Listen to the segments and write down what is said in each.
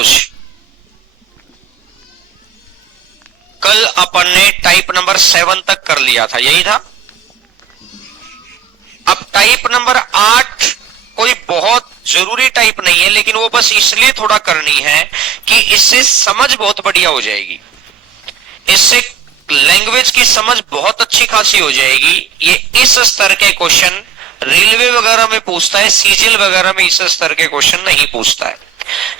चलो जी, कल अपन ने टाइप नंबर 7 तक कर लिया था, यही था। अब टाइप नंबर 8 कोई बहुत जरूरी टाइप नहीं है, लेकिन वो बस इसलिए थोड़ा करनी है कि इससे समझ बहुत बढ़िया हो जाएगी, इससे लैंग्वेज की समझ बहुत अच्छी खासी हो जाएगी। ये इस स्तर के क्वेश्चन रेलवे वगैरह में पूछता है, सीजीएल वगैरह में इस स्तर के क्वेश्चन नहीं पूछता है,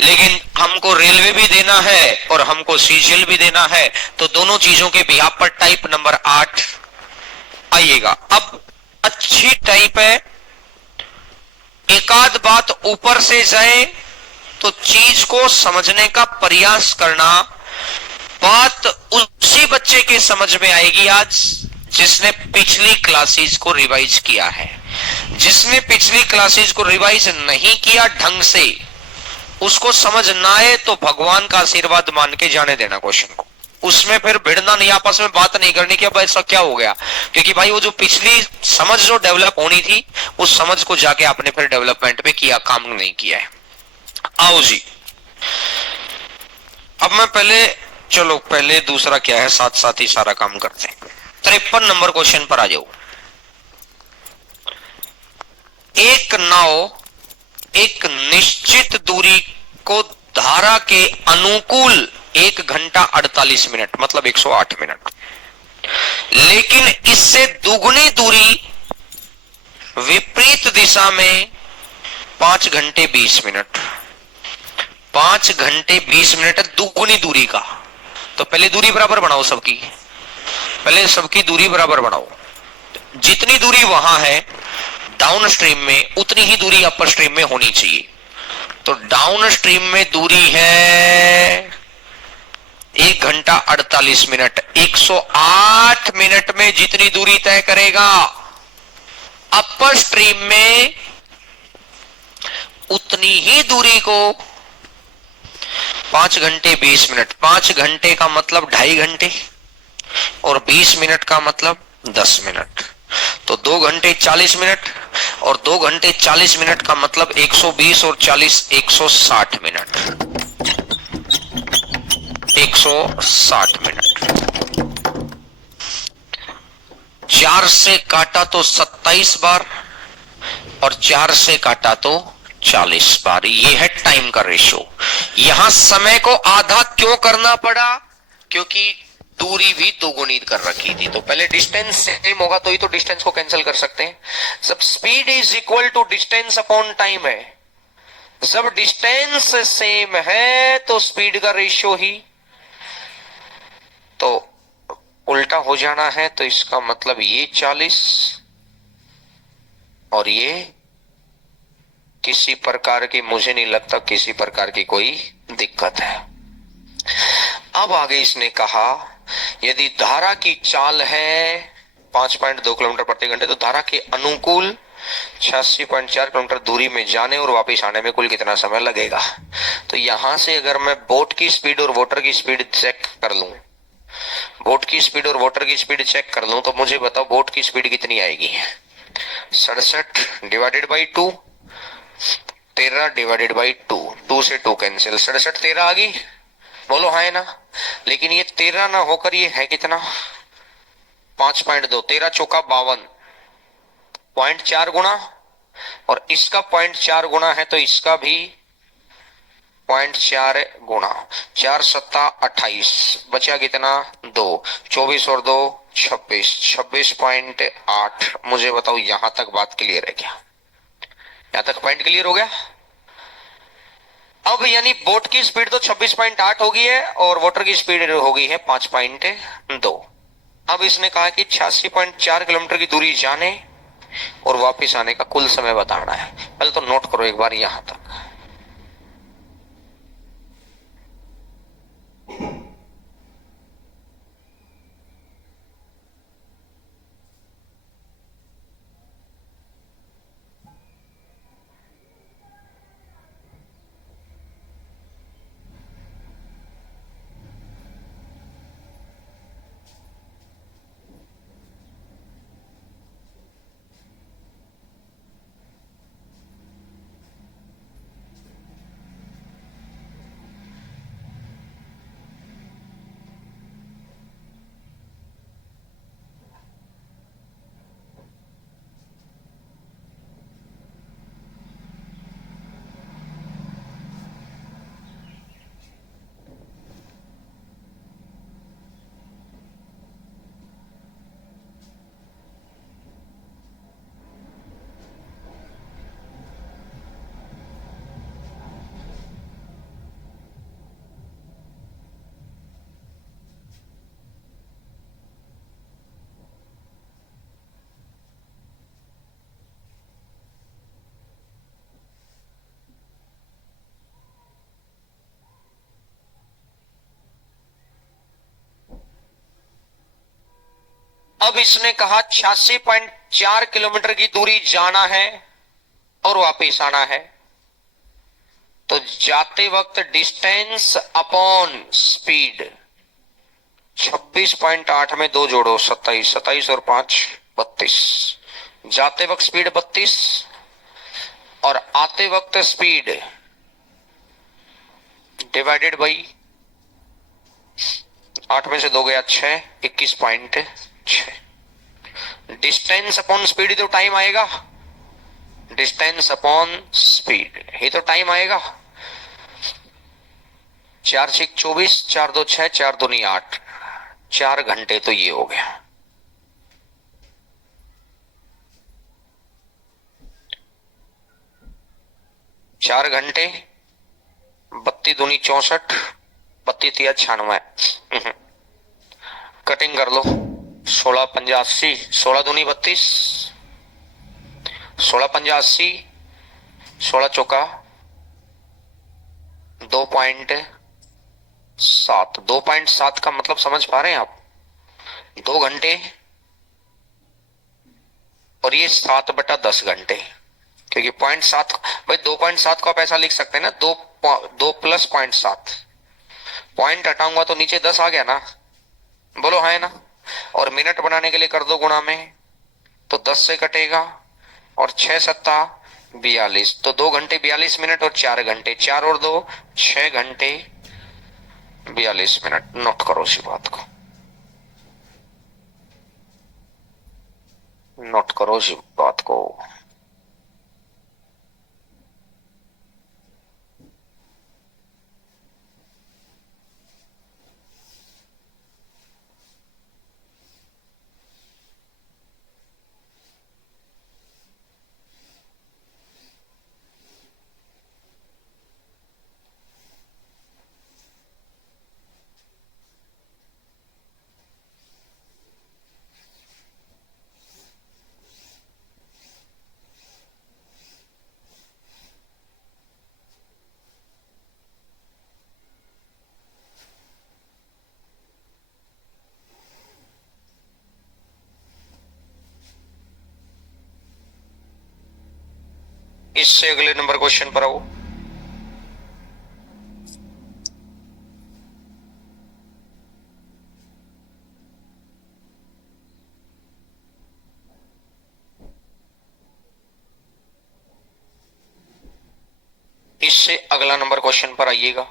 लेकिन हमको रेलवे भी देना है और हमको सीजीएल भी देना है, तो दोनों चीजों के बिहाफ पर टाइप नंबर 8 आइएगा। अब अच्छी टाइप है, एकाध बात ऊपर से जाए तो चीज को समझने का प्रयास करना, बात उसी बच्चे के समझ में आएगी आज जिसने पिछली क्लासेज को रिवाइज किया है। जिसने पिछली क्लासेज को रिवाइज नहीं किया ढंग से, उसको समझ ना आए तो भगवान का आशीर्वाद मान के जाने देना क्वेश्चन को, उसमें फिर भिड़ना नहीं, आपस में बात नहीं करनी कि अब ऐसा क्या हो गया, क्योंकि भाई वो जो पिछली समझ जो डेवलप होनी थी, उस समझ को जाके आपने फिर डेवलपमेंट में किया, काम नहीं किया है। आओ जी, अब मैं पहले दूसरा क्या है, साथ साथ ही सारा काम करते हैं। 53 नंबर क्वेश्चन पर आ जाओ। एक नाव एक निश्चित दूरी को धारा के अनुकूल 1 घंटा 48 मिनट मतलब 108 मिनट, लेकिन इससे दुगुनी दूरी विपरीत दिशा में 5 घंटे 20 मिनट, 5 घंटे 20 मिनट दुगुनी दूरी का। तो पहले दूरी बराबर बनाओ सबकी, पहले सबकी दूरी बराबर बनाओ। जितनी दूरी वहां है डाउन स्ट्रीम में, उतनी ही दूरी अपर स्ट्रीम में होनी चाहिए। तो डाउन स्ट्रीम में दूरी है 1 घंटा 48 मिनट, 108 मिनट में जितनी दूरी तय करेगा, अपर स्ट्रीम में उतनी ही दूरी को 5 घंटे 20 मिनट, 5 घंटे का मतलब 2.5 घंटे और 20 मिनट का मतलब 10 मिनट, तो 2 घंटे 40 मिनट और 2 घंटे 40 मिनट का मतलब 120 और 40 160 मिनट, 160 मिनट। 4 से काटा तो 27 बार और 4 से काटा तो 40 बार, ये है टाइम का रेशो। यहां समय को आधा क्यों करना पड़ा, क्योंकि दूरी भी दोगुनी कर रखी थी। तो पहले डिस्टेंस सेम होगा तो ही तो डिस्टेंस को कैंसिल कर सकते हैं। जब speed is equal to distance upon time है, जब डिस्टेंस सेम है तो स्पीड का रेशियो ही तो उल्टा हो जाना है। तो इसका मतलब ये 40 और ये किसी प्रकार की, मुझे नहीं लगता किसी प्रकार की कोई दिक्कत है। अब आगे इसने कहा यदि धारा की चाल है 5.2 किलोमीटर प्रति घंटे, तो धारा के अनुकूल 86.4 किलोमीटर दूरी में जाने और वापस आने में कुल कितना समय लगेगा। तो यहां से अगर मैं बोट की स्पीड और वाटर की स्पीड चेक कर लूं, बोट की स्पीड और वाटर की स्पीड चेक कर लूं, तो मुझे बताओ बोट की स्पीड कितनी आएगी। 67 डिवाइडेड बाई 2, 13 डिवाइडेड बाई 2, 2 से 2 कैंसिल, 67 13 आ गई, बोलो हाँ है ना। लेकिन ये 13 ना होकर ये है कितना, 5.2, 13 चौका 52, 0.4 गुना, और इसका 0.4 गुना है तो इसका भी 0.4 गुना, 4 सत्ता 28, बचा कितना 2, 24 और 2 26, 26.8। मुझे बताओ यहां तक बात क्लियर है क्या, यहां तक पॉइंट क्लियर हो गया। अब यानी बोट की स्पीड तो 26.8 हो गई है और वाटर की स्पीड हो गई है 5.2। अब इसने कहा कि 86.4 किलोमीटर की दूरी जाने और वापस आने का कुल समय बताना है। पहले तो नोट करो एक बार यहां तक। अब इसने कहा 86.4 किलोमीटर की दूरी जाना है और वापस आना है, तो जाते वक्त डिस्टेंस अपॉन स्पीड 26.8 में 2 जोड़ो 27, 27 और 5 32। जाते वक्त स्पीड 32 और आते वक्त स्पीड डिवाइडेड बाई 8 में से 2 गया 6, 21.6। डिस्टेंस अपॉन स्पीड ही तो टाइम आएगा, डिस्टेंस अपॉन स्पीड ही तो टाइम आएगा। 4 6 24, 4 2 6, 4 2 8, 4 घंटे तो ये हो गया। चार घंटे 32 दूनी 64, 32 तिया 96, कटिंग कर लो। 16 पंजा 80, 16 दूनी 32, 16 पंजा 80, 16 चौका 2.7, 2.7 का मतलब समझ पा रहे हैं आप? 2 घंटे और ये 7/10 घंटे, क्योंकि 0.7 भाई 2.7 को आप ऐसा लिख सकते हैं ना, 2 प्लस 0.7, पॉइंट हटाऊंगा तो नीचे 10 आ गया ना, बोलो है ना। और मिनट बनाने के लिए कर दो गुणा में, तो 10 से कटेगा और 6 सत्ता 42, तो 2 घंटे 42 मिनट और 4 घंटे, 4 और 2 6 घंटे 42 मिनट। नोट करो इसी बात को, नोट करो इसी बात को। इससे अगले नंबर क्वेश्चन पर आओ। इससे अगला नंबर क्वेश्चन पर आइएगा।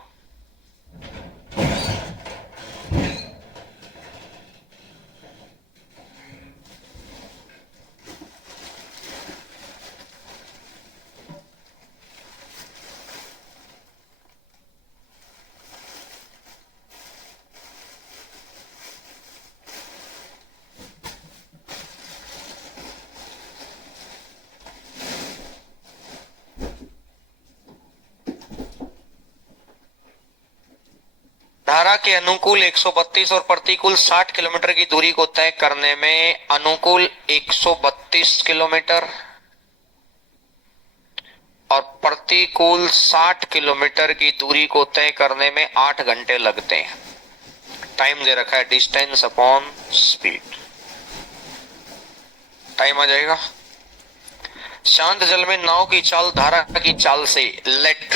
धारा के अनुकूल 132 और प्रतिकूल 60 किलोमीटर की दूरी को तय करने में अनुकूल 132 किलोमीटर और प्रतिकूल 60 किलोमीटर की दूरी को तय करने में 8 घंटे लगते हैं। टाइम दे रखा है डिस्टेंस अपॉन स्पीड, टाइम आ जाएगा। शांत जल में नाव की चाल धारा की चाल से लेट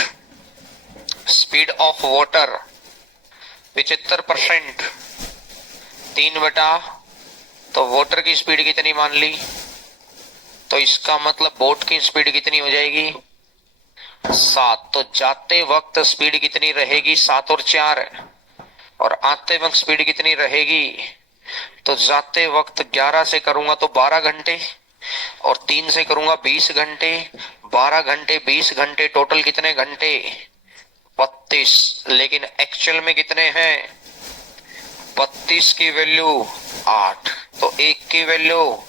स्पीड ऑफ वाटर 75%, 3 तो वाटर की स्पीड कितनी मान ली, तो इसका मतलब बोट की स्पीड कितनी हो जाएगी 7। तो जाते वक्त स्पीड कितनी रहेगी 7 और 4, और आते वक्त स्पीड कितनी रहेगी, तो जाते वक्त 11 से करूंगा तो 12 घंटे और 3 से करूंगा 20 घंटे, 12 घंटे 20 घंटे टोटल कितने घंटे 32। लेकिन एक्चुअल में कितने हैं 32 की वैल्यू 8, तो 1 की वैल्यू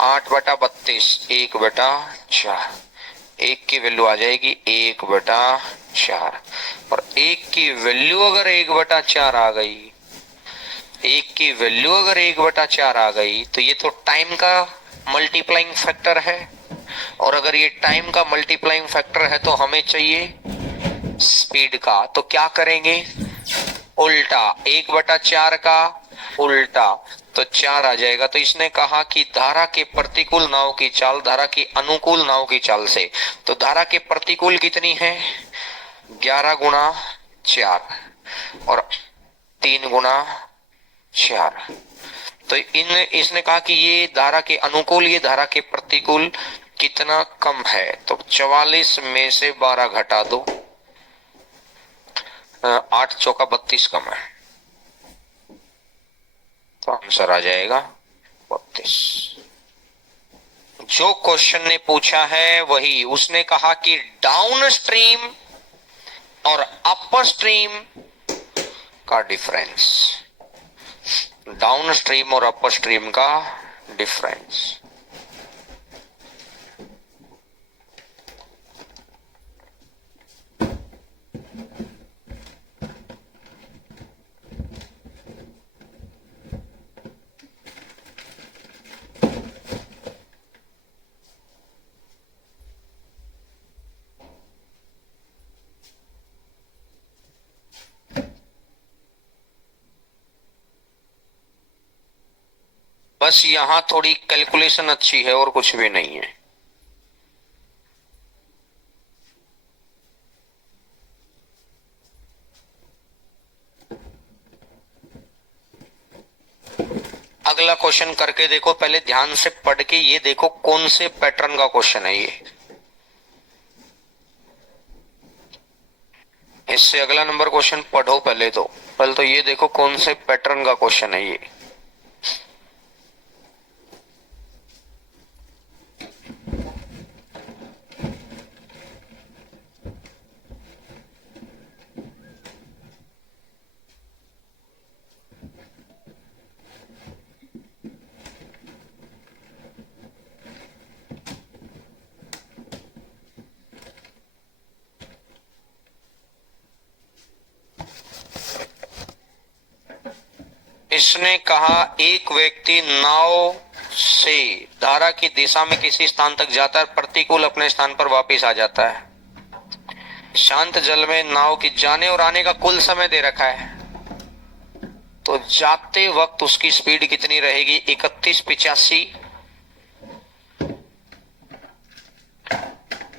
8/32, 1/4, 1 की वैल्यू आ जाएगी 1/4। और 1 की वैल्यू अगर 1/4 आ गई, 1 की वैल्यू अगर 1/4 आ गई, तो ये तो टाइम का मल्टीप्लाइंग फैक्टर है, और अगर ये टाइम का मल्टीप्लाइंग फैक्टर है तो हमें चाहिए स्पीड का। तो क्या करेंगे उल्टा, 1/4 का उल्टा, तो 4 आ जाएगा। तो इसने कहा कि धारा के प्रतिकूल नाव की चाल धारा की अनुकूल नाव की चाल से, तो धारा के प्रतिकूल कितनी है? 11 गुणा 4 और 3 गुणा 4। तो इसने कहा कि ये धारा के अनुकूल, ये धारा के प्रतिकूल कितना कम है? तो 44 में से 12 घटा दो, 8 चौका 32 कम है, तो आंसर आ जाएगा 32। जो क्वेश्चन ने पूछा है वही, उसने कहा कि डाउन स्ट्रीम और अपर स्ट्रीम का डिफरेंस, डाउन स्ट्रीम और अपर स्ट्रीम का डिफरेंस। बस यहां थोड़ी कैलकुलेशन अच्छी है और कुछ भी नहीं है। अगला क्वेश्चन करके देखो, पहले ध्यान से पढ़ के ये देखो कौन से पैटर्न का क्वेश्चन है ये। इससे अगला नंबर क्वेश्चन पढ़ो पहले तो ये देखो कौन से पैटर्न का क्वेश्चन है ये। इसने कहा एक व्यक्ति नाव से धारा की दिशा में किसी स्थान तक जाता है, प्रतिकूल अपने स्थान पर वापस आ जाता है। शांत जल में नाव की जाने और आने का कुल समय दे रखा है, तो जाते वक्त उसकी स्पीड कितनी रहेगी? 3185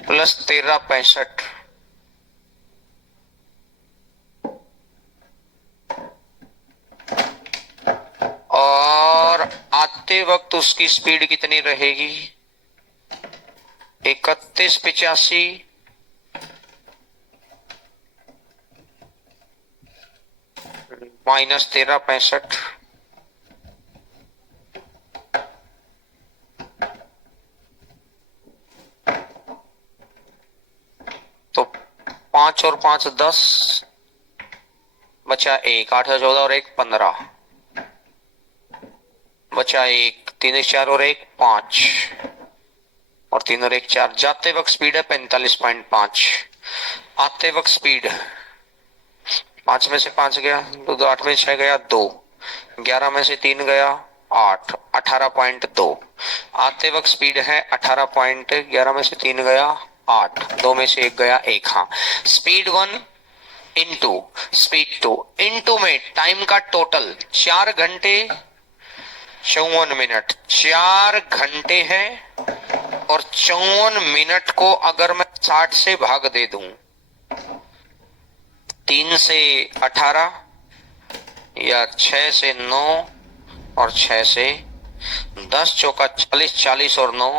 प्लस 1365, और आते वक्त उसकी स्पीड कितनी रहेगी? 3185 माइनस 1365, तो 5 और 5 10, बचा 1, 8 और 14 और 1 15, बचा 1, 3 1 4 और 1 5, और 3 और 1 4। जाते वक्त स्पीड है 45.5, आते वक्त स्पीड 5 में से 5 गया तो 8 में 6 गया 2, 11 में से 3 गया 8, 18.2। आते वक्त स्पीड है 18.11 में से 3 गया 8, 2 में से 1 गया 1। हाँ, स्पीड 1 इंटू स्पीड 2 इंटू में टाइम का टोटल 4 घंटे 54 मिनट, 4 घंटे है, और 54 मिनट को अगर मैं 60 से भाग दे दूं, 3 से 18 या 6 से 9 और 6 से 10, चौका 40, 40 और 9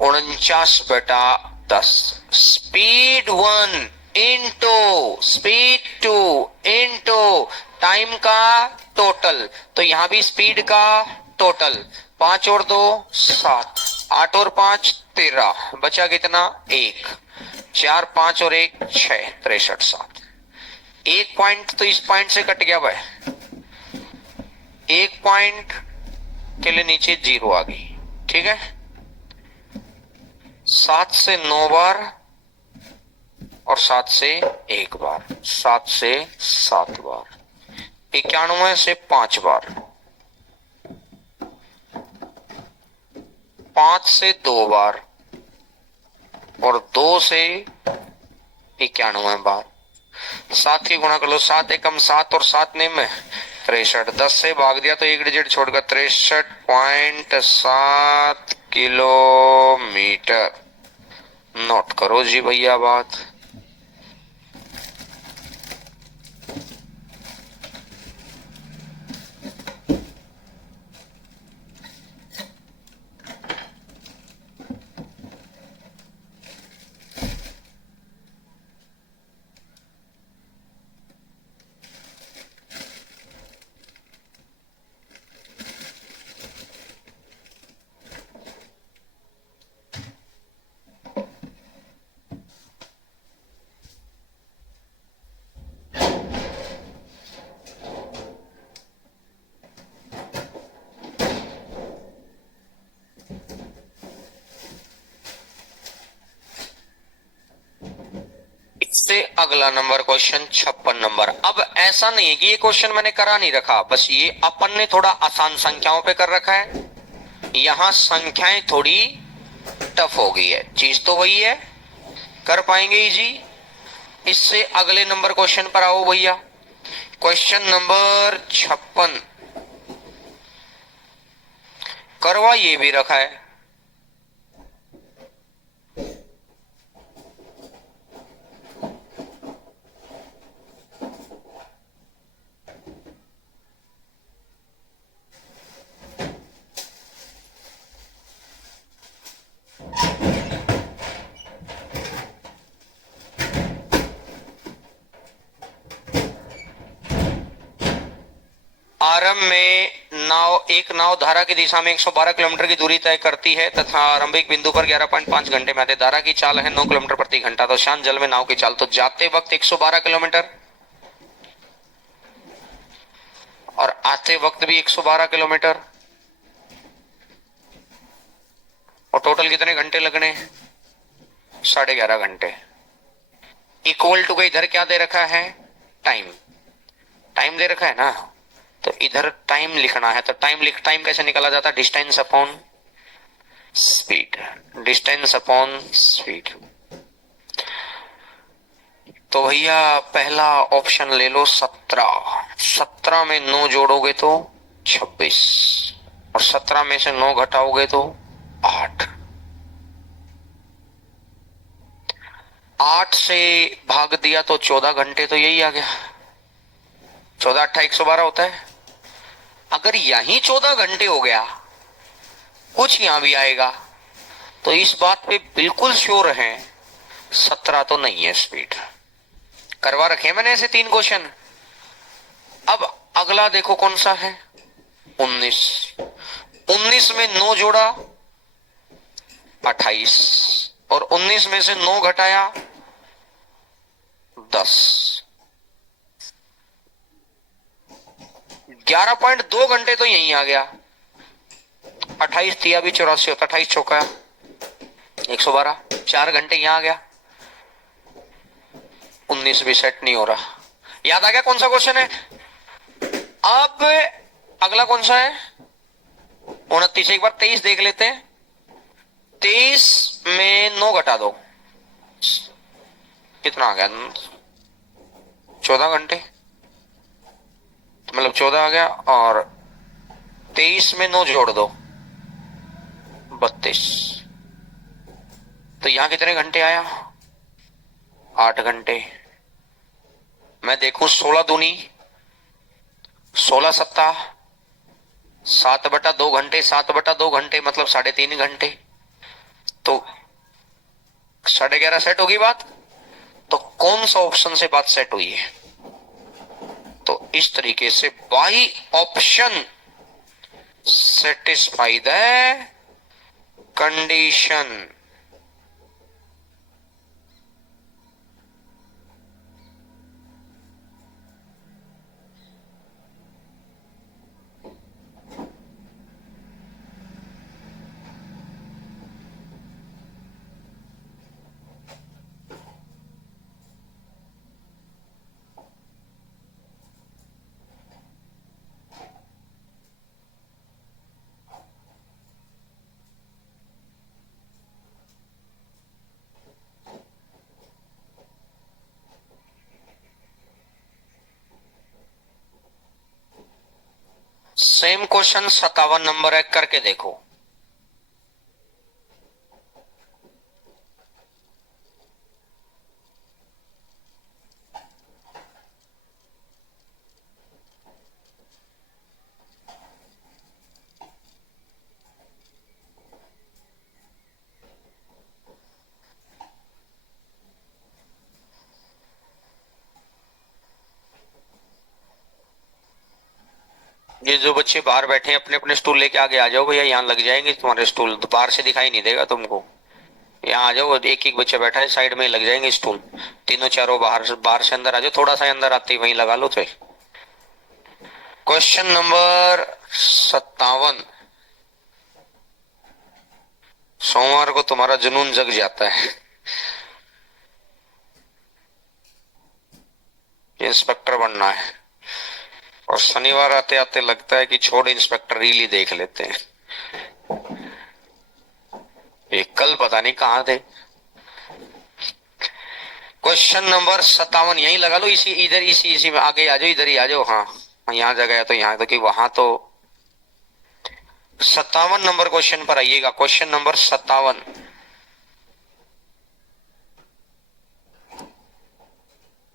49/10। Speed 1 into speed 2 into time का टोटल, तो यहां भी स्पीड का टोटल 5 और 2 7, 8 और 5 13, बचा कितना? 1, 4 5 और 1 6, 63 7। 1 पॉइंट तो इस पॉइंट से कट गया भाई, 1 पॉइंट के लिए नीचे 0 आ गई। ठीक है, 7 से 9 बार और 7 से 1 बार, 7 से 7 बार, 91 से 5 बार, 5 से 2 बार और 2 से 91 बार। 7 की गुणा कर लो, 7 एकम 7 और 7 निम 63, 10 से भाग दिया तो एक डिजिट छोड़कर 63.7 किलोमीटर। नोट करो जी भैया बात। इससे अगला नंबर क्वेश्चन 56 नंबर। अब ऐसा नहीं है कि ये क्वेश्चन मैंने करा नहीं रखा, बस ये अपन ने थोड़ा आसान संख्याओं पे कर रखा है। यहां संख्याएं थोड़ी टफ हो गई है, चीज तो वही है, कर पाएंगे इजी। इससे अगले नंबर क्वेश्चन पर आओ भैया। क्वेश्चन नंबर 56 करवा ये भी रखा है। आरंभ में एक नाव धारा की दिशा में 112 किलोमीटर की दूरी तय करती है तथा आरंभिक बिंदु पर 11.5 घंटे में आते। धारा की चाल है 9 किलोमीटर प्रति घंटा। तो शांत जल में नाव की चाल, तो जाते वक्त 112 किलोमीटर और आते वक्त भी 112 किलोमीटर, और टोटल कितने घंटे लगने? 11.5 घंटे। इक्वल टू का इधर क्या दे रखा है? टाइम। टाइम दे रखा है ना, तो इधर टाइम लिखना है। तो टाइम कैसे निकाला जाता है? Distance upon speed. Distance upon speed. तो भैया पहला ऑप्शन ले लो 17। 17 में 9 जोड़ोगे तो 26, और 17 में से 9 घटाओगे तो 8। 8 से भाग दिया तो 14 घंटे, तो यही आ गया। 14 8 112 होता है। अगर यही 14 घंटे हो गया, कुछ यहां भी आएगा, तो इस बात पे बिल्कुल श्योर है 17 तो नहीं है स्पीड। करवा रखे मैंने ऐसे 3 क्वेश्चन। अब अगला देखो कौन सा है? 19। 19 में 9 जोड़ा 28, और 19 में से 9 घटाया 10। 11.2 घंटे तो यहीं आ गया। 28 दिया भी 84 होता, 28 चौका 112, 4 घंटे यहां आ गया। 19 भी सेट नहीं हो रहा। याद आ गया कौन सा क्वेश्चन है? अब अगला कौन सा है? 29। एक बार 23 देख लेते हैं। 23 में 9 घटा दो, कितना आ गया? 14 घंटे, तो मतलब 14 आ गया। और 23 में 9 जोड़ दो, 32। तो यहां कितने घंटे आया? 8 घंटे। मैं देखूं 16 दूनी 16 सत्ता 7/2 घंटे, 7/2 घंटे मतलब 3.5 घंटे। तो 11:30 सेट होगी बात। तो कौन सा ऑप्शन से बात सेट हुई है? तो इस तरीके से by option satisfy the condition. Same question 57 number है, करके देखो। ये जो बच्चे बाहर बैठे हैं अपने अपने स्टूल लेके आगे आ जाओ भैया, यहाँ लग जाएंगे तुम्हारे स्टूल, बाहर से दिखाई नहीं देगा तुमको। यहाँ आ जाओ, एक एक बच्चा बैठा है साइड में, लग जाएंगे स्टूल। तीनों चारों बाहर से अंदर आ जाओ, थोड़ा सा अंदर आते ही वहीं लगा लो। तो क्वेश्चन नंबर 57। सोमवार को तुम्हारा जुनून जग जाता है, इंस्पेक्टर बनना है, और शनिवार आते आते लगता है कि छोड़ इंस्पेक्टर रील ही देख लेते हैं। ये कल पता नहीं कहाँ थे। क्वेश्चन नंबर 57 यहीं लगा लो, इसी इधर इसी में आगे आ जाओ, इधर ही आ जाओ। हाँ, यहाँ जगह है तो यहाँ, तो कि वहां तो 57 नंबर क्वेश्चन पर आइएगा। Question number 57।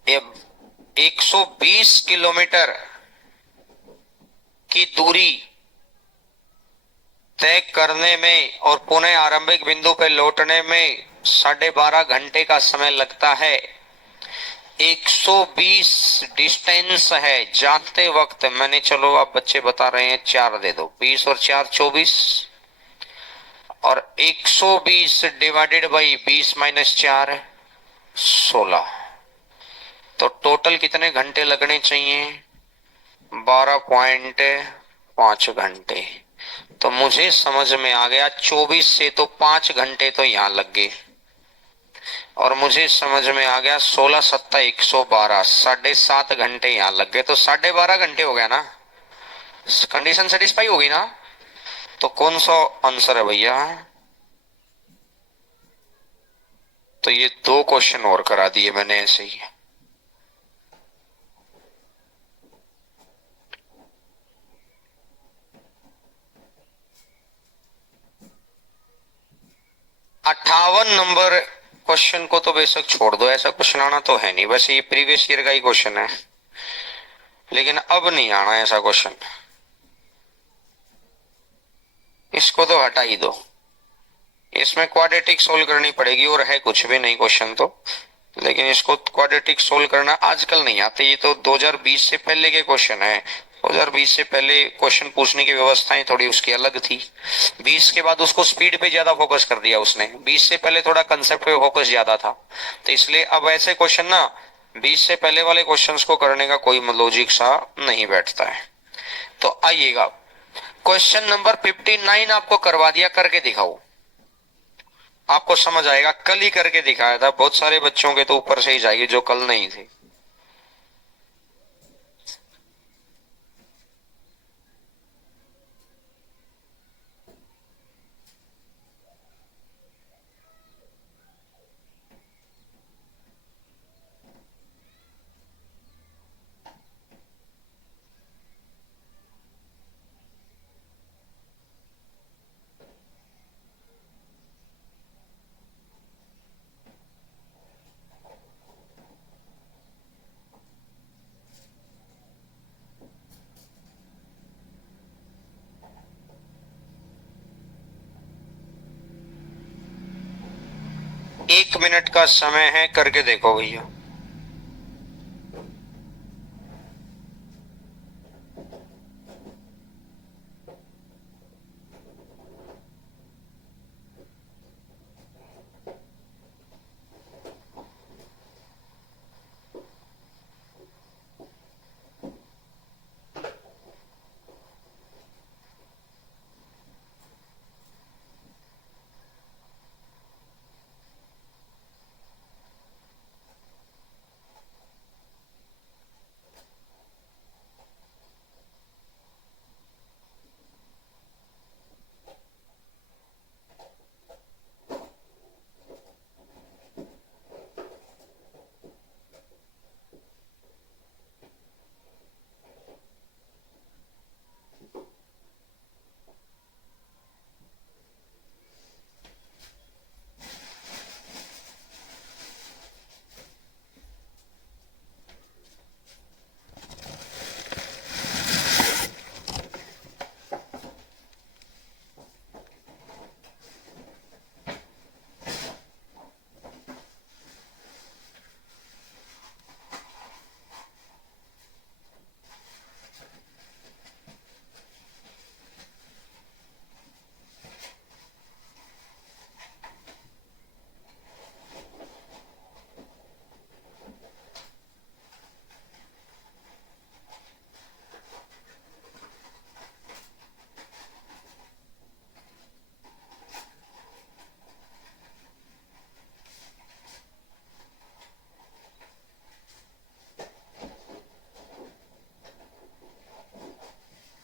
ये 120 किलोमीटर की दूरी तय करने में और पुनः आरंभिक बिंदु पर लौटने में 12.5 घंटे का समय लगता है। 120 डिस्टेंस है जाते वक्त। मैंने, चलो आप बच्चे बता रहे हैं, 4 दे दो, 20 और 4 24, और 120 डिवाइडेड बाई 20 माइनस 4 16। तो टोटल कितने घंटे लगने चाहिए? 12.5 घंटे। तो मुझे समझ में आ गया, 24 से तो 5 घंटे तो यहां लग गए, और मुझे समझ में आ गया 16 सत्ता 112, 7.5 घंटे यहां लग गए, तो 12.5 घंटे हो गया ना। कंडीशन सेटिस्फाई होगी ना। तो कौन सा आंसर है भैया? तो ये 2 क्वेश्चन और करा दिए मैंने ऐसे ही। अट्ठावन नंबर क्वेश्चन को तो बेशक छोड़ दो, ऐसा क्वेश्चन आना तो है नहीं। वैसे ये प्रीवियस ईयर का ही क्वेश्चन है, लेकिन अब नहीं आना ऐसा क्वेश्चन। इसको तो हटा ही दो, इसमें क्वाड्रेटिक सोल्व करनी पड़ेगी, और है कुछ भी नहीं क्वेश्चन तो। लेकिन इसको क्वाड्रेटिक सोल्व करना आजकल नहीं आते, ये तो 2020 से पहले के क्वेश्चन है। 2020 से पहले क्वेश्चन पूछने की व्यवस्थाएं थोड़ी उसकी अलग थी। 20 के बाद उसको स्पीड पे ज्यादा फोकस कर दिया उसने, 20 से पहले थोड़ा कंसेप्ट पे फोकस ज्यादा था। तो इसलिए अब ऐसे क्वेश्चन ना, 20 से पहले वाले क्वेश्चंस को करने का कोई लॉजिक सा नहीं बैठता है। तो आइएगा, क्वेश्चन नंबर 59 आपको करवा दिया, करके दिखाओ, आपको समझ आएगा। कल ही करके दिखाया था, बहुत सारे बच्चों के तो ऊपर से ही जाएगी जो कल नहीं थे। एक मिनट का समय है, करके देखो भैया।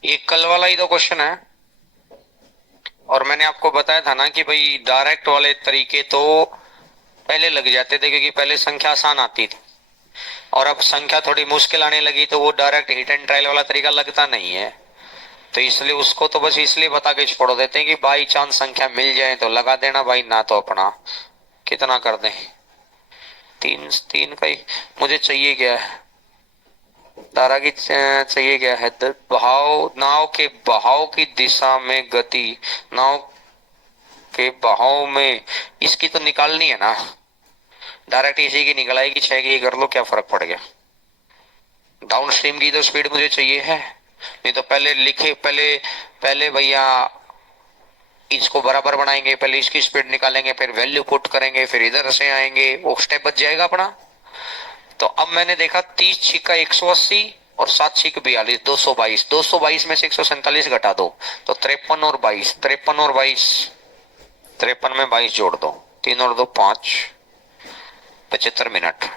ये कल वाला ही तो क्वेश्चन है, और मैंने आपको बताया था ना कि भाई डायरेक्ट वाले तरीके तो पहले लग जाते थे क्योंकि पहले संख्या आसान आती थी, और अब संख्या थोड़ी मुश्किल आने लगी तो वो डायरेक्ट हिट एंड ट्रायल वाला तरीका लगता नहीं है। तो इसलिए उसको तो बस इसलिए बता के छोड़ देते हैं कि बाई चांस संख्या मिल जाए तो लगा देना भाई, ना तो अपना कितना कर दें। तीन तीन का ही मुझे चाहिए क्या है, धारा की चाहिए क्या है, बहाव, नाव के बहाव की दिशा में गति, नाव के बहाव में, इसकी तो निकालनी है ना, डायरेक्ट इसी की निकल आएगी, छह की कर लो, क्या फर्क पड़ गया। डाउन स्ट्रीम की तो स्पीड मुझे चाहिए है, नहीं तो पहले लिखे, पहले पहले भैया इसको बराबर बनाएंगे, पहले इसकी स्पीड निकालेंगे, फिर वैल्यू पुट करेंगे, फिर इधर से आएंगे, वो स्टेप बच जाएगा अपना। तो अब मैंने देखा 30 छिक्का 180 और 7 छिक 42, 222, 222 में से 147 घटा दो तो 53 और 22, 53 और 22, 53 में 22 जोड़ दो, 3 और 2 5, 75 मिनट।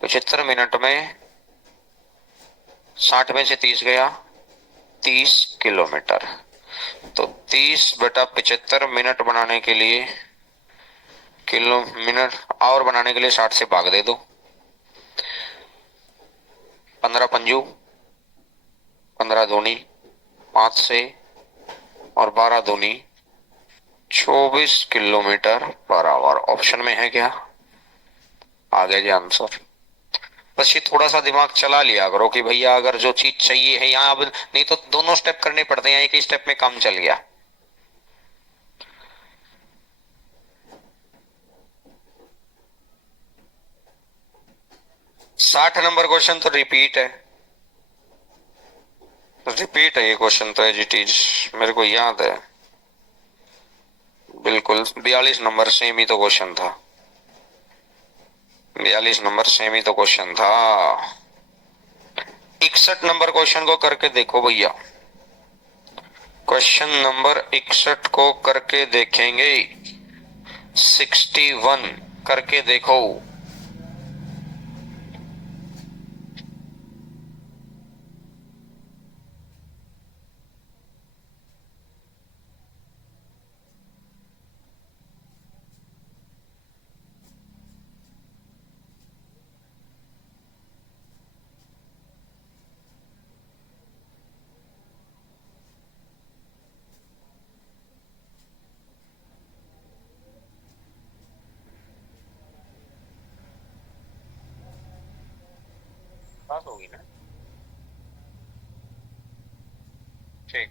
75 मिनट में 60 में से 30 गया, 30 किलोमीटर। तो 30/75 मिनट बनाने के लिए, किलो मिनट आवर बनाने के लिए 60 से भाग दे दो, 15 पंजू, 15 दूनी 5 से, और 12 दूनी 24 किलोमीटर पर आवर। ऑप्शन में है क्या, आ गया जी आंसर। बस ये थोड़ा सा दिमाग चला लिया करो कि भैया अगर जो चीज चाहिए है यहाँ, अब नहीं तो दोनों स्टेप करने पड़ते हैं, एक ही स्टेप में काम चल गया। साठ नंबर क्वेश्चन तो रिपीट है, रिपीट है ये क्वेश्चन तो, एज इट इज मेरे को याद है बिल्कुल। 42 नंबर सेम ही तो क्वेश्चन था, 42 नंबर सेम ही तो क्वेश्चन था। 61 नंबर क्वेश्चन को करके देखो भैया, क्वेश्चन नंबर 61 को करके देखेंगे, 61 करके देखो। पास होगी ना, ठीक।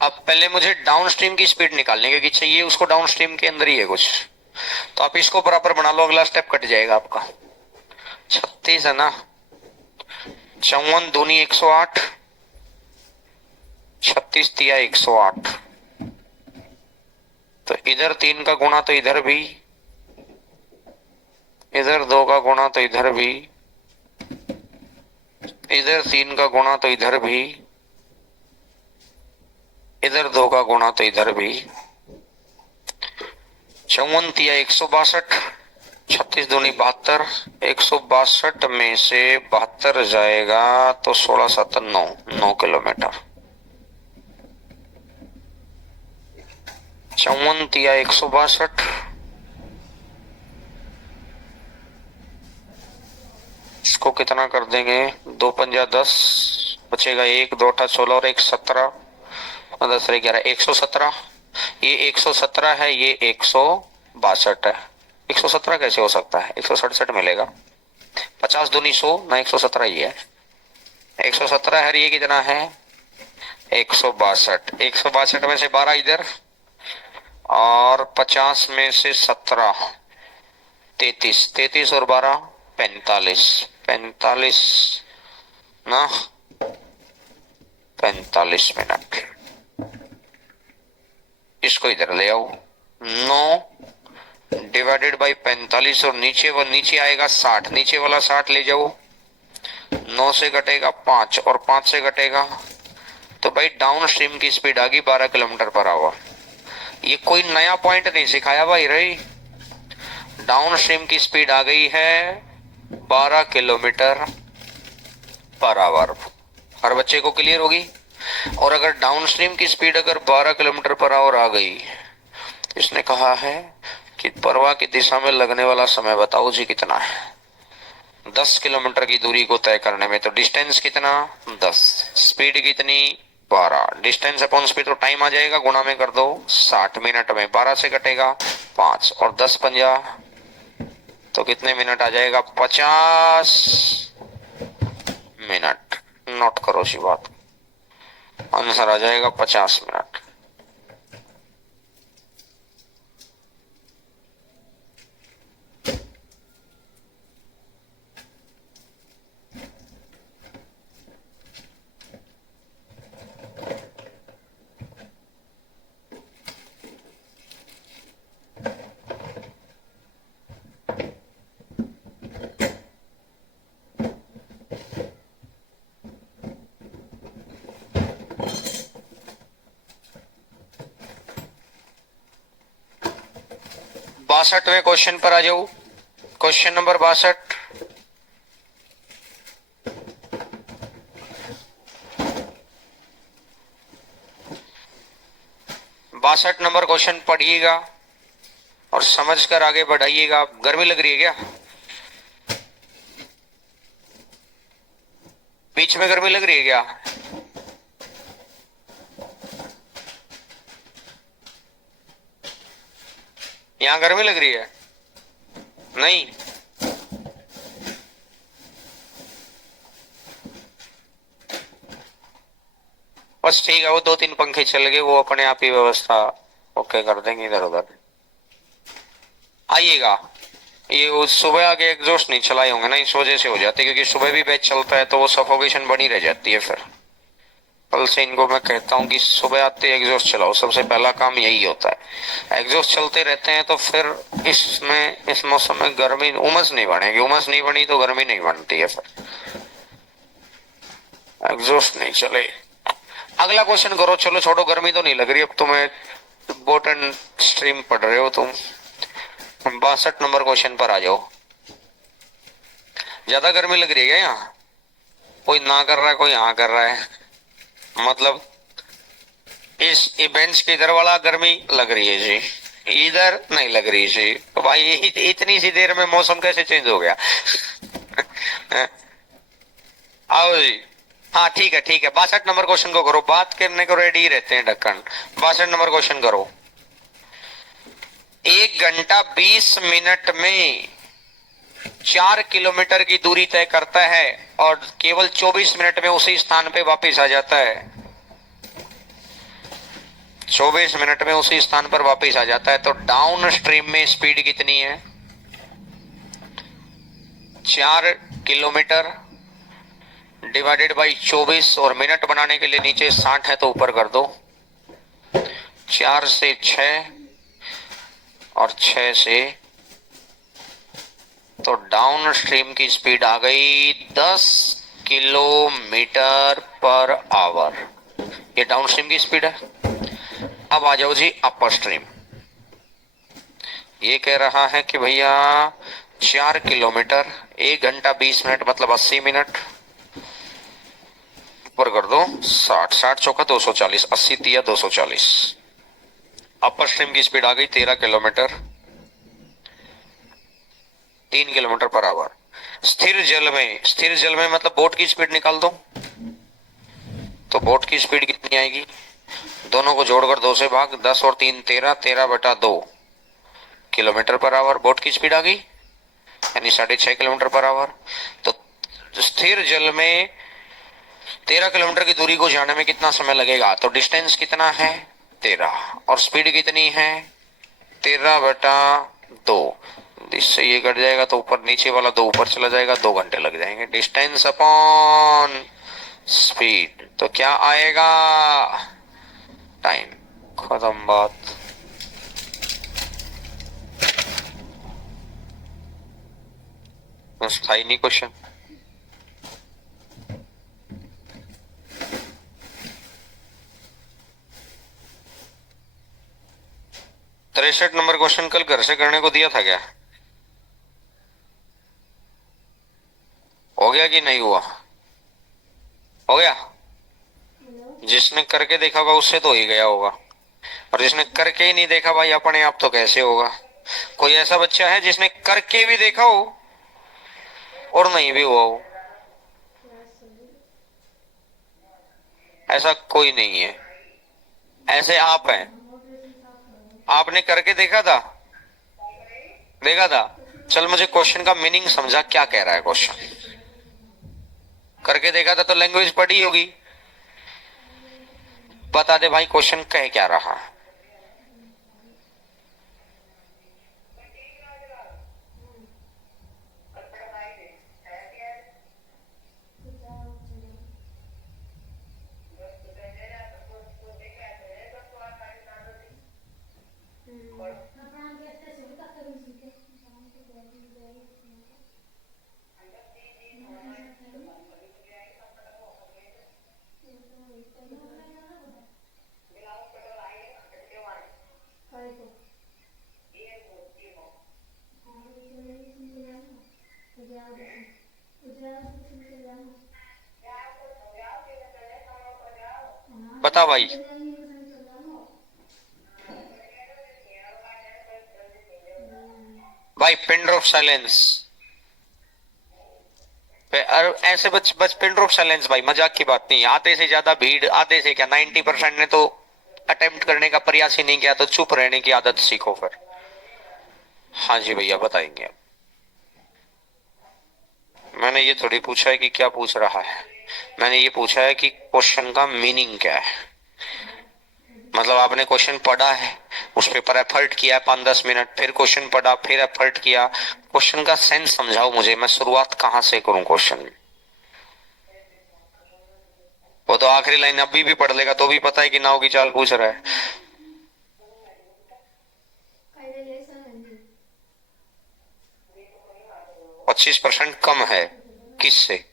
अब पहले मुझे डाउन स्ट्रीम की स्पीड निकालनी है क्योंकि चाहिए उसको डाउन स्ट्रीम के अंदर ही है कुछ, तो आप इसको बराबर बना लो, अगला स्टेप कट जाएगा आपका। 36 है ना, 54 दूनी 108, 36 तिया 108, तो इधर 3 का गुणा तो इधर भी, इधर 2 का गुणा तो इधर भी, इधर 3 का गुणा तो इधर भी, इधर 2 का गुणा तो इधर भी। 54 तिया 162, 36 दूनी 72, 162 में से 72 जाएगा तो 16 7 9, 9 किलोमीटर। 54 तिया 162, इसको कितना कर देंगे, 2 पंजा 10, बचेगा 1, 2 अठा 16 और 1 17, 10 11, 117। ये 117 है, ये 162 है। 117 कैसे हो सकता है, 167 मिलेगा। 50 दूनी 100 ना, 117 ही है। 117 है, ये कितना है, 162। 162 में से 12 इधर, और 50 में से 17, 33, 33 और 12 45, 45 ना, 45 मिनट। इसको इधर ले आओ, 9 डिवाइडेड बाई 45, और नीचे आएगा 60, नीचे वाला 60 ले जाओ। 9 से घटेगा 5 और 5 से घटेगा, तो भाई डाउन स्ट्रीम की स्पीड आ गई 12 किलोमीटर पर आवर। ये कोई नया पॉइंट नहीं सिखाया भाई रही, डाउन स्ट्रीम की स्पीड आ गई है 12 किलोमीटर पर आवर। हर बच्चे को क्लियर होगी। और अगर डाउन स्ट्रीम की स्पीड अगर 12 किलोमीटर पर आवर आ गई, इसने कहा है कि प्रवाह की दिशा में लगने वाला समय बताओ जी कितना है। 10 किलोमीटर की दूरी को तय करने में तो डिस्टेंस कितना, 10, स्पीड कितनी, 12, डिस्टेंस अपॉन स्पीड, तो टाइम आ जाएगा, गुणा में कर दो 60 मिनट में 12 से कटेगा 5 और 10 पंजा, तो कितने मिनट आ जाएगा, 50 मिनट। नोट करो सी बात, आंसर आ जाएगा 50 मिनट। बासठवें क्वेश्चन पर आ जाओ। क्वेश्चन नंबर 62, नंबर क्वेश्चन पढ़िएगा और समझकर आगे बढ़ाइएगा। गर्मी लग रही है क्या, बीच में गर्मी लग रही है क्या, यहां गर्मी लग रही है, नहीं, बस ठीक है, वो 2-3 पंखे चल गए, वो अपने आप ही व्यवस्था ओके कर देंगे इधर उधर। आइएगा, ये उस सुबह आगे एग्जॉस्ट नहीं चलाए होंगे ना, इस वजह से हो जाती है, क्योंकि सुबह भी बैच चलता है तो वो सफोकेशन बनी रह जाती है। फिर कल से इनको मैं कहता हूँ कि सुबह आते एग्जॉस्ट चलाओ, सबसे पहला काम यही होता है। एग्जॉस्ट चलते रहते हैं तो फिर इसमें इस मौसम में गर्मी उमस नहीं बनेगी, उमस नहीं बनी तो गर्मी नहीं बनती है, फिर एग्जॉस्ट नहीं चले। अगला क्वेश्चन करो, चलो छोड़ो, गर्मी तो नहीं लग रही अब तुम्हें, बोट एंड स्ट्रीम पढ़ रहे हो तुम। 62 नंबर क्वेश्चन पर आ जाओ। ज्यादा गर्मी लग रही है क्या, यहाँ कोई ना कर रहा है, कोई हाँ कर रहा है, मतलब इस इवेंट्स के इधर वाला गर्मी लग रही है जी, इधर नहीं लग रही जी। तो भाई इतनी सी देर में मौसम कैसे चेंज हो गया आओ जी, हाँ ठीक है ठीक है। 62 नंबर क्वेश्चन को करो, बात करने को रेडी रहते हैं ढक्कन। 62 नंबर क्वेश्चन करो। 1 घंटा 20 मिनट में 4 किलोमीटर की दूरी तय करता है और केवल 24 मिनट में उसी स्थान पे वापस आ जाता है। 24 मिनट में उसी स्थान पर वापस आ जाता है, तो डाउन स्ट्रीम में स्पीड कितनी है, 4 किलोमीटर डिवाइडेड बाई 24, और मिनट बनाने के लिए नीचे 60 है तो ऊपर कर दो, 4 से 6 और 6 से तो डाउन स्ट्रीम की स्पीड आ गई 10 किलोमीटर पर आवर। ये डाउन स्ट्रीम की स्पीड है। अब आ जाओ जी अपर स्ट्रीम। ये कह रहा है कि भैया 4 किलोमीटर 1 घंटा 20 मिनट मतलब 80 मिनट। ऊपर कर दो 60 60 चौका 240 80 तिया 240। अपर स्ट्रीम की स्पीड आ गई 13 किलोमीटर 3 किलोमीटर पर आवर। स्थिर जल में मतलब बोट की स्पीड निकाल दो। तो बोट की स्पीड कितनी आएगी? दोनों को जोड़कर 2 से भाग 10 और 3 13 13/2 किलोमीटर पर आवर बोट की स्पीड आ गई, यानी 6.5 किलोमीटर पर आवर। तो स्थिर जल में 13 किलोमीटर की दूरी को जाने में कितना समय लगेगा? तो डिस्टेंस कितना है? 13 और स्पीड कितनी है? 13/2। इससे ये कट जाएगा तो ऊपर नीचे वाला 2 ऊपर चला जाएगा, 2 घंटे लग जाएंगे। डिस्टेंस अपॉन स्पीड तो क्या आएगा? टाइम। खत्म बात। बस था ही नहीं क्वेश्चन। तिरसठ नंबर क्वेश्चन कल घर से करने को दिया था क्या? हो गया कि नहीं हुआ? हो गया। जिसने करके देखा होगा उससे तो हो ही गया होगा, और जिसने करके ही नहीं देखा भाई अपने आप तो कैसे होगा? कोई ऐसा बच्चा है जिसने करके भी देखा हो और नहीं भी हुआ हो? ऐसा कोई नहीं है। ऐसे आप हैं। आपने करके देखा था? देखा था। चल मुझे क्वेश्चन का मीनिंग समझा, क्या कह रहा है क्वेश्चन? करके देखा था तो लैंग्वेज पढ़ी होगी। बता दे भाई क्वेश्चन कह क्या रहा है? बता भाई। भाई पिन ड्रॉप साइलेंस। ऐसे बच बच पिन ड्रॉप साइलेंस भाई, मजाक की बात नहीं। आधे से ज्यादा भीड़, आधे से क्या 90% ने तो अटेम्प्ट करने का प्रयास ही नहीं किया, तो चुप रहने की आदत सीखो फिर। हाँ जी भैया बताएंगे। मैंने ये थोड़ी पूछा है कि क्या पूछ रहा है, मैंने ये पूछा है कि क्वेश्चन का मीनिंग क्या है। मतलब आपने क्वेश्चन पढ़ा है, उस पेपर एफर्ट किया है 5-10 मिनट, फिर क्वेश्चन पढ़ा, फिर एफर्ट किया। क्वेश्चन का सेंस समझाओ मुझे, मैं शुरुआत कहां से करूं क्वेश्चन? वो तो आखिरी लाइन अभी भी पढ़ लेगा तो भी पता है कि नाव की चाल पूछ रहा है। 25% कम है किससे?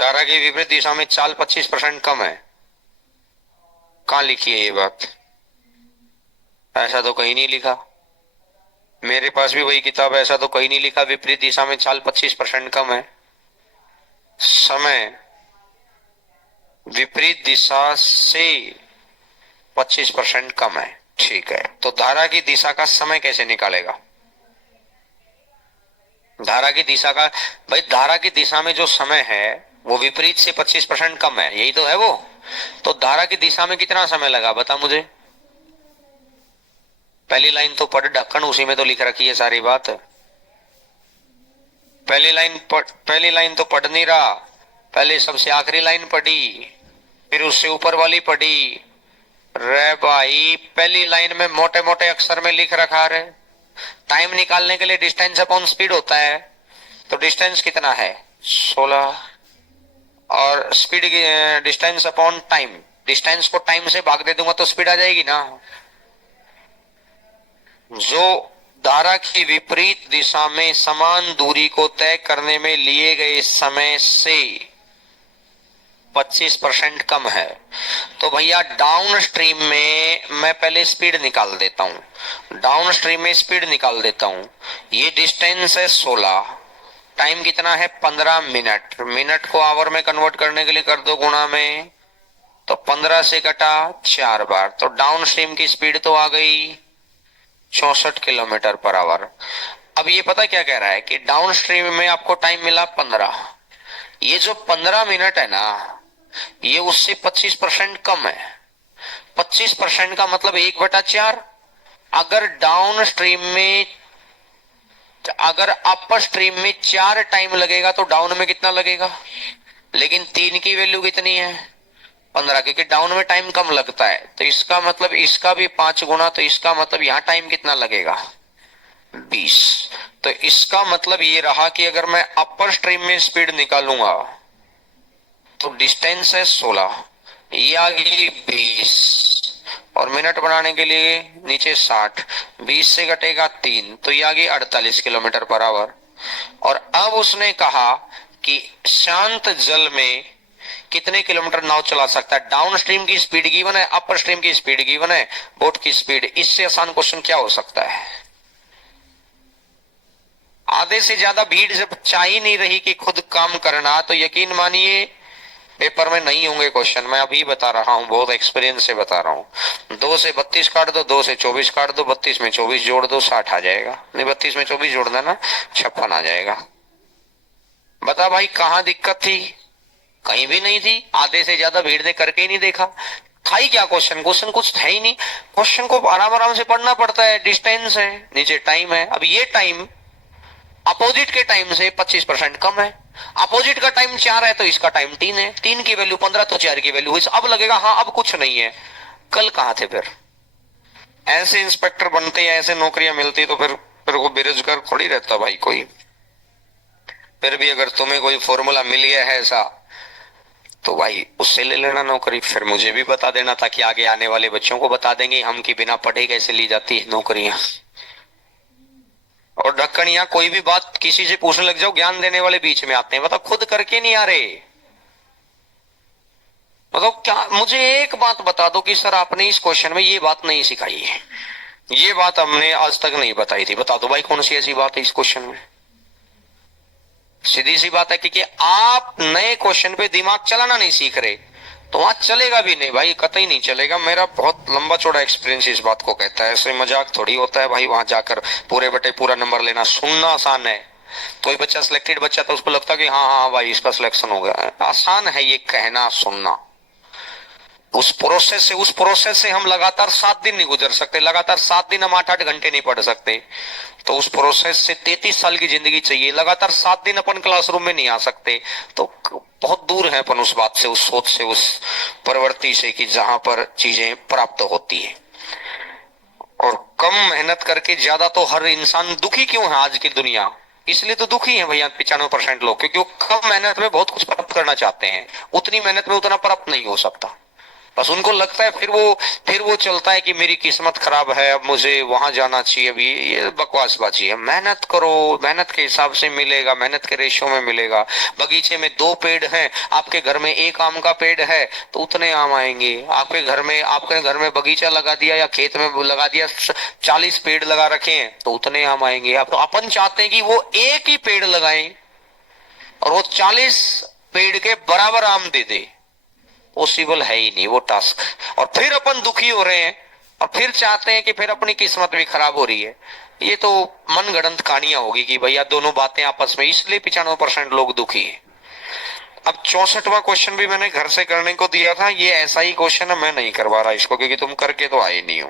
धारा की विपरीत दिशा में चाल 25% कम है। कहाँ लिखी है ये बात? ऐसा तो कहीं नहीं लिखा। मेरे पास भी वही किताब है, ऐसा तो कहीं नहीं लिखा विपरीत दिशा में चाल 25% कम है। समय विपरीत दिशा से 25% कम है। ठीक है, तो धारा की दिशा का समय कैसे निकालेगा? धारा की दिशा का, भाई धारा की दिशा में जो समय है वो विपरीत से 25% कम है, यही तो है वो। तो धारा की दिशा में कितना समय लगा बता मुझे? पहली लाइन तो पढ़ ढक्कन, उसी में तो लिख रखी है सारी बात। पहली लाइन तो पढ़ नहीं रहा, पहले सबसे आखिरी लाइन पढ़ी, फिर उससे ऊपर वाली पढ़ी। रे भाई पहली लाइन में मोटे मोटे अक्षर में लिख रखा है टाइम निकालने के लिए डिस्टेंस अपॉन स्पीड होता है। तो डिस्टेंस कितना है? 16। और speed distance upon time, distance को टाइम से भाग दे दूंगा तो स्पीड आ जाएगी ना। जो धारा की विपरीत दिशा में समान दूरी को तय करने में लिए गए समय से 25% कम है, तो भैया डाउन स्ट्रीम में मैं पहले स्पीड निकाल देता हूं, डाउन स्ट्रीम में स्पीड निकाल देता हूं। ये डिस्टेंस है 16, टाइम कितना है 15 मिनट, मिनट को आवर में कन्वर्ट करने के लिए कर दो गुणा में, तो 15 से कटा 4 बार, तो डाउन स्ट्रीम की स्पीड तो आ गई 64 किलोमीटर पर आवर। अब ये पता क्या कह रहा है कि डाउन स्ट्रीम में आपको टाइम मिला 15, ये जो 15 मिनट है ना, ये उससे 25% कम है। 25% का मतलब 1/4। अगर डाउन स्ट्रीम में, अगर अपर स्ट्रीम में 4 टाइम लगेगा तो डाउन में कितना लगेगा, लेकिन 3 की वैल्यू कितनी है 15, क्योंकि डाउन में टाइम कम लगता है, तो इसका मतलब इसका भी 5 गुना, तो इसका मतलब यहां टाइम कितना लगेगा 20। तो इसका मतलब ये रहा कि अगर मैं अपर स्ट्रीम में स्पीड निकालूंगा तो डिस्टेंस है 16, ये आ गई 20, और मिनट बनाने के लिए नीचे 60, 20 से घटेगा 3, तो ये आ गई 48 किलोमीटर पर आवर। और अब उसने कहा कि शांत जल में कितने किलोमीटर नाव चला सकता है। डाउन स्ट्रीम की स्पीड गिवन है, अपर स्ट्रीम की स्पीड गिवन है, बोट की स्पीड, इससे आसान क्वेश्चन क्या हो सकता है। आधे से ज्यादा भीड़ जब चाह ही नहीं रही कि खुद काम करना, तो यकीन मानिए पेपर में नहीं होंगे क्वेश्चन। मैं अभी बता रहा हूं, बहुत एक्सपीरियंस से बता रहा हूं। 2 से 32 काट दो, 2 से 24 काट दो, 32 में 24 जोड़ दो, 60 आ जाएगा। नहीं, 32 में 24 जोड़ देना, 56 आ जाएगा। बता भाई कहां दिक्कत थी, कहीं भी नहीं थी। आधे से ज्यादा भीड़ ने करके ही नहीं देखा, था ही क्या क्वेश्चन, क्वेश्चन कुछ है ही नहीं। क्वेश्चन को आराम आराम से पढ़ना पड़ता है। डिस्टेंस है, नीचे टाइम है। अब ये टाइम अपोजिट के टाइम से 25% कम है। अपोजिट का टाइम 4 है तो इसका टाइम 3 है, 3 की वैल्यू 15 तो 4 की वैल्यू हुई। अब लगेगा हाँ अब कुछ नहीं है, कल कहां थे फिर। ऐसे इंस्पेक्टर बनते या ऐसे नौकरियां मिलती तो फिर वो बेरोजगार थोड़ी रहता भाई कोई। फिर भी अगर तुम्हें कोई फॉर्मूला मिल गया है ऐसा, तो भाई उससे ले लेना नौकरी, फिर मुझे भी बता देना, ताकि आगे आने वाले बच्चों को बता देंगे हम कि बिना पढ़े कैसे ली जाती है नौकरियां। और ढक्कनिया कोई भी बात किसी से पूछने लग जाओ, ज्ञान देने वाले बीच में आते हैं, मतलब खुद करके नहीं आ रहे। मतलब क्या, मुझे एक बात बता दो कि सर आपने इस क्वेश्चन में ये बात नहीं सिखाई है, ये बात हमने आज तक नहीं बताई थी, बता दो भाई कौन सी ऐसी बात है इस क्वेश्चन में। सीधी सी बात है कि आप नए क्वेश्चन पे दिमाग चलाना नहीं सीख रहे, तो वहां चलेगा भी नहीं भाई, कतई नहीं चलेगा। मेरा बहुत लंबा चौड़ा एक्सपीरियंस इस बात को कहता है, ऐसे मजाक थोड़ी होता है भाई वहां जाकर पूरे बटे पूरा नंबर लेना। सुनना आसान है, कोई बच्चा सिलेक्टेड बच्चा तो उसको लगता है कि हाँ हाँ भाई इसका सिलेक्शन हो गया। आसान है ये कहना सुनना, उस प्रोसेस से हम लगातार 7 दिन नहीं गुजर सकते, लगातार 7 दिन हम 8-8 घंटे नहीं पढ़ सकते। तो उस प्रोसेस से 33 साल की जिंदगी चाहिए, लगातार 7 दिन अपन क्लासरूम में नहीं आ सकते। तो बहुत दूर है अपन उस बात से, उस सोच से, उस प्रवृत्ति से कि जहां पर चीजें प्राप्त होती है। और कम मेहनत करके ज्यादा, तो हर इंसान दुखी क्यों है आज की दुनिया, इसलिए तो दुखी है भैया 95% लोग, क्योंकि वो कम मेहनत में बहुत कुछ प्राप्त करना चाहते हैं, उतनी मेहनत में उतना प्राप्त नहीं हो सकता। बस उनको लगता है, फिर वो चलता है कि मेरी किस्मत खराब है, अब मुझे वहां जाना चाहिए। अभी ये बकवासबाजी है। मेहनत करो, मेहनत के हिसाब से मिलेगा, मेहनत के रेशो में मिलेगा। बगीचे में 2 पेड़ हैं, आपके घर में 1 आम का पेड़ है तो उतने आम आएंगे। आपके घर में बगीचा लगा दिया या खेत में लगा दिया, 40 पेड़ लगा रखे हैं तो उतने आम आएंगे। अब तो अपन चाहते हैं कि वो एक ही पेड़ लगाएं और वो 40 पेड़ के बराबर आम दे दे, पॉसिबल है ही नहीं वो टास्क। और फिर अपन दुखी हो रहे हैं और फिर चाहते हैं कि फिर अपनी किस्मत भी खराब हो रही है। ये तो मनगढ़ंत कहानियां होगी कि भैया दोनों बातें आपस में, इसलिए 95% लोग दुखी है। अब 64वां क्वेश्चन भी मैंने घर से करने को दिया था, ये ऐसा ही क्वेश्चन है, मैं नहीं करवा रहा इसको क्योंकि तुम करके तो आए नहीं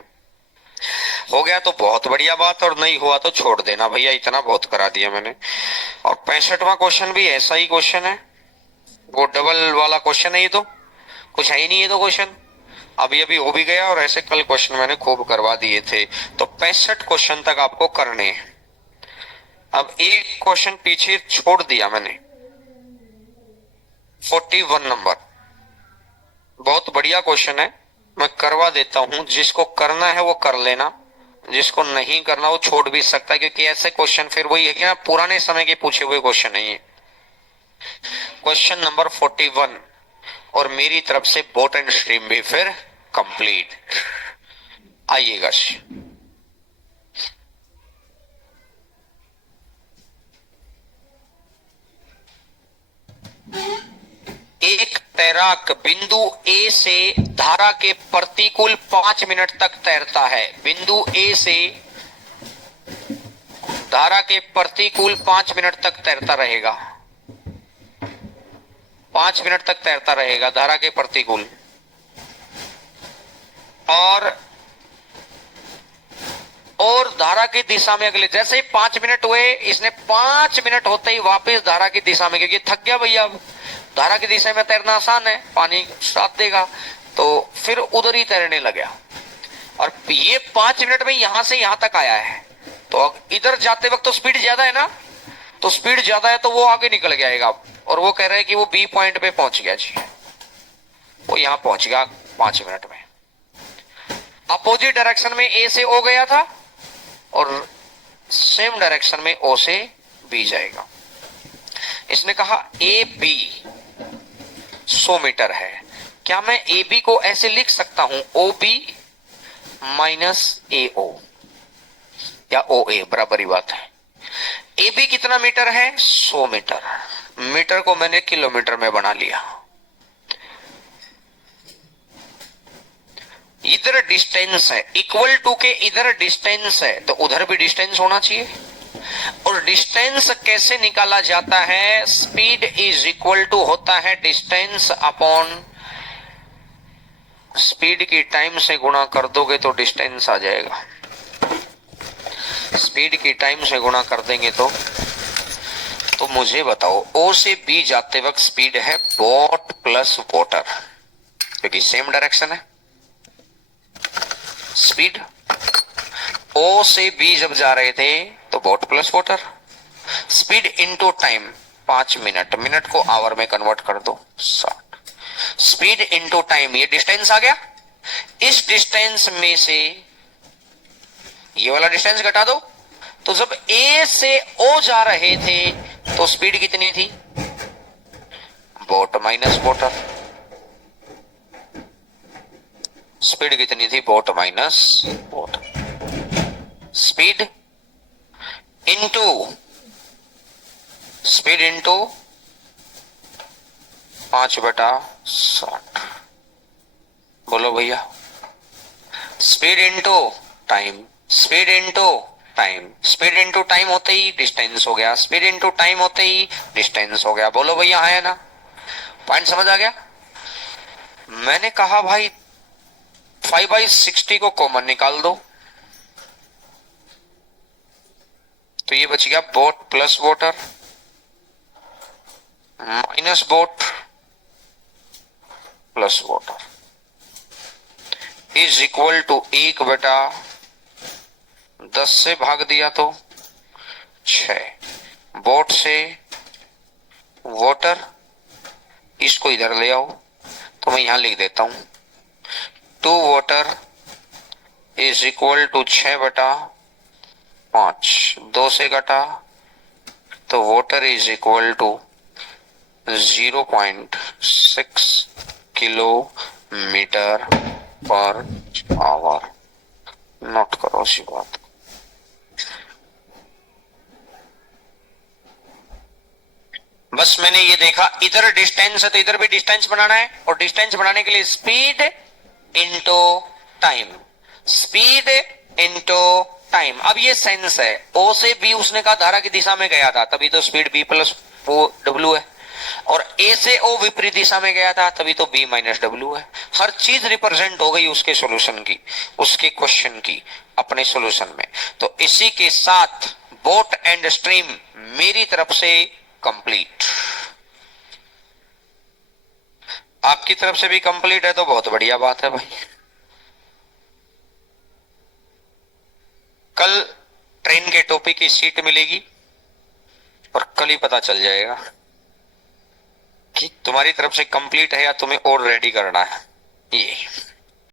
हो गया तो बहुत बढ़िया बात, और नहीं हुआ तो छोड़ देना भैया, इतना बहुत करा दिया मैंने। और 65वां क्वेश्चन भी ऐसा ही क्वेश्चन है, वो डबल वाला क्वेश्चन है, ये तो कुछ है ही नहीं, ये तो क्वेश्चन अभी अभी हो भी गया, और ऐसे कल क्वेश्चन मैंने खूब करवा दिए थे। तो 65 क्वेश्चन तक आपको करने हैं। अब एक क्वेश्चन पीछे छोड़ दिया मैंने, 41 नंबर, बहुत बढ़िया क्वेश्चन है, मैं करवा देता हूं। जिसको करना है वो कर लेना, जिसको नहीं करना वो छोड़ भी सकता है, क्योंकि ऐसे क्वेश्चन फिर वही है कि ना, पुराने समय के पूछे हुए क्वेश्चन नहीं है। क्वेश्चन नंबर 41, और मेरी तरफ से बोट एंड स्ट्रीम भी फिर कंप्लीट। आइएगा, एक तैराक बिंदु ए से धारा के प्रतिकूल 5 मिनट तक तैरता है। बिंदु ए से धारा के प्रतिकूल 5 मिनट तक तैरता रहेगा, 5 मिनट तक तैरता रहेगा धारा के प्रतिकूल। और धारा की दिशा में अगले, जैसे ही 5 मिनट हुए, इसने 5 मिनट होते ही वापस धारा की दिशा में, क्योंकि थक गया भैया, धारा की दिशा में तैरना आसान है, पानी साथ देगा, तो फिर उधर ही तैरने लगा। और ये 5 मिनट में यहां से यहां तक आया है, तो इधर जाते वक्त तो स्पीड ज्यादा है ना, तो स्पीड ज्यादा है तो वो आगे निकल जाएगा। और वो कह रहे हैं कि वो बी पॉइंट पे पहुंच गया जी, वो यहां पहुंच गया 5 मिनट में। अपोजिट डायरेक्शन में ए से ओ गया था, और सेम डायरेक्शन में ओ से बी जाएगा। इसने कहा ए बी 100 मीटर है। क्या मैं ए बी को ऐसे लिख सकता हूं, ओ बी माइनस ए ओ, या ओ ए, बराबर ही बात है। ए बी कितना मीटर है, 100 मीटर। मीटर को मैंने किलोमीटर में बना लिया। इधर डिस्टेंस है, इक्वल टू के इधर डिस्टेंस है, तो उधर भी डिस्टेंस होना चाहिए। और डिस्टेंस कैसे निकाला जाता है, स्पीड इज इक्वल टू होता है डिस्टेंस अपॉन, स्पीड की टाइम से गुणा कर दोगे तो डिस्टेंस आ जाएगा। स्पीड की टाइम से गुणा कर देंगे तो मुझे बताओ, ओ से बी जाते वक्त स्पीड है बोट प्लस वाटर, क्योंकि सेम डायरेक्शन है। स्पीड ओ से बी जब जा रहे थे तो boat plus water. Speed into time 5 minute, minute को आवर में कन्वर्ट कर दो 60। स्पीड इनटू टाइम, ये डिस्टेंस आ गया। इस डिस्टेंस में से ये वाला डिस्टेंस घटा दो, तो जब ए से ओ जा रहे थे तो स्पीड कितनी थी, बोट माइनस वाटर। स्पीड कितनी थी, boat minus water. Speed into speed into 5/60। बोलो भैया, speed into time, speed into time, speed into time होते ही डिस्टेंस हो गया, स्पीड इनटू टाइम होते ही डिस्टेंस हो गया। बोलो भैया, है ना, पॉइंट समझ आ गया। मैंने कहा भाई 5/60 को कॉमन निकाल दो, तो ये बच गया boat plus water minus boat plus water is equal to 1/10 से भाग दिया तो 6। बोट से वाटर, इसको इधर ले आओ, तो मैं यहां लिख देता हूं 2 वाटर इज इक्वल टू 6/5। 2 से घटा तो water is equal to 0.6 kilometre per hour. Note करो इसी बात। बस मैंने ये देखा, इधर डिस्टेंस है तो इधर भी डिस्टेंस बनाना है, और डिस्टेंस बनाने के लिए speed into time, speed into time. अब ये सेंस है, ओ से बी उसने कहा धारा की दिशा में गया था, तभी तो स्पीड बी प्लस डब्ल्यू है। और ए से ओ विपरीत दिशा में गया था, तभी तो बी माइनस डब्ल्यू है। हर चीज रिप्रेजेंट हो गई उसके सॉल्यूशन की, उसके क्वेश्चन की अपने सॉल्यूशन में। तो इसी के साथ बोट एंड स्ट्रीम मेरी तरफ से कंप्लीट। आपकी तरफ से भी कंप्लीट है तो बहुत बढ़िया बात है भाई। कल ट्रेन के टॉपिक की सीट मिलेगी और कल ही पता चल जाएगा कि तुम्हारी तरफ से कंप्लीट है या तुम्हें और रेडी करना है। ये